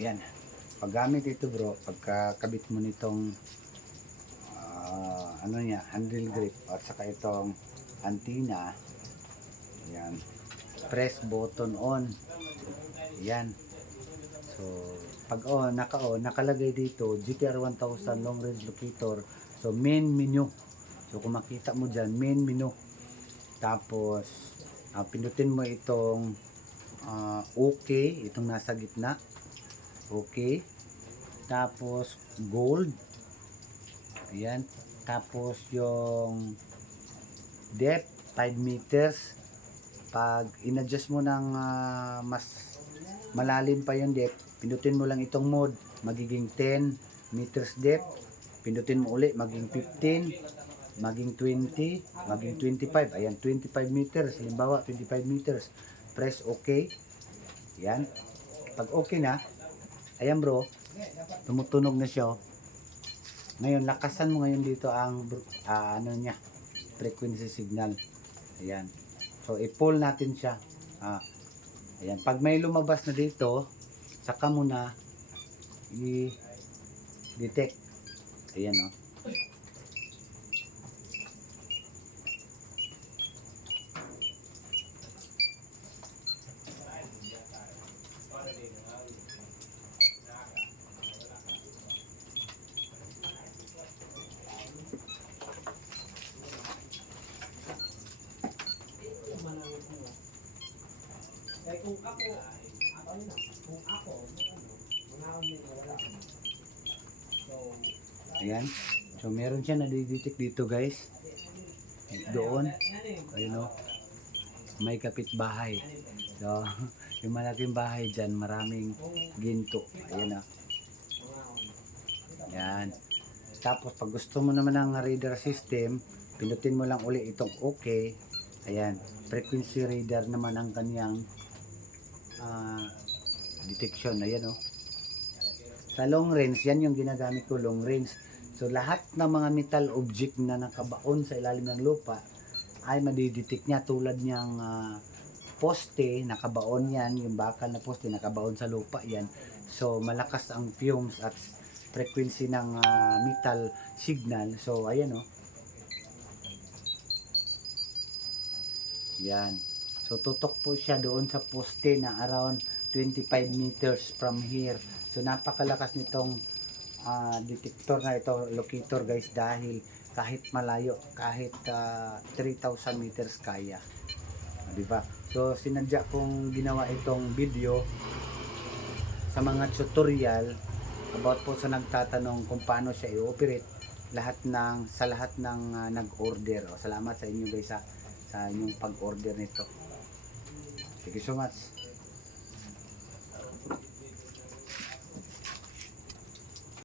Ayan. Paggamit ito bro, pagkakabit mo nitong ano niya, handle grip at saka itong antenna. Ayan. Press button on. Ayan. So, pag naka-on, nakalagay dito GTR 1000 long range locator. So, main menu. So, kung makita mo dyan, main menu. Tapos, pindutin mo itong okay, itong nasa gitna. Okay. Tapos, gold. Ayan. Tapos, yung depth, 5 meters. Pag in-adjust mo ng mas malalim pa yung depth, pindutin mo lang itong mode, magiging 10 meters depth. Pindutin mo uli, maging 15, maging 20, maging 25. Ayan, 25 meters. Halimbawa, 25 meters. Press OK. Ayan. Pag okay na, ayan bro, tumutunog na siya. Ngayon, lakasan mo ngayon dito ang ano niya, frequency signal. Ayan. So, i-pull natin siya. Ayan. Pag may lumabas na dito, saka mo na i-detect. Ayan o. Ayan. So, meron siya na-detect dito guys. Doon. Ayun o. May kapitbahay. So, yung malaking bahay dyan, maraming ginto. Ayan o. Ayan. Tapos, pag gusto mo naman ng radar system, pinutin mo lang uli itong OK. Ayan. Frequency radar naman ang kanyang detection. Ayan o. Sa long range, yan yung ginagamit ko, long range. So, lahat ng mga metal object na nakabaon sa ilalim ng lupa ay madidetect niya, tulad niyang poste, nakabaon yan, yung bakal na poste, nakabaon sa lupa yan. So, malakas ang fumes at frequency ng metal signal. So, ayan o. Yan. So, tutok po siya doon sa poste na around 25 meters from here. So, napakalakas nitong detector na ito, locator guys, dahil kahit malayo, kahit 3,000 meters kaya. Diba? So, sinadya kong ginawa itong video sa mga tutorial about po sa nagtatanong kung paano siya i-operate sa lahat ng nag-order. Salamat sa inyo guys sa inyong pag-order nito. Thank you so much.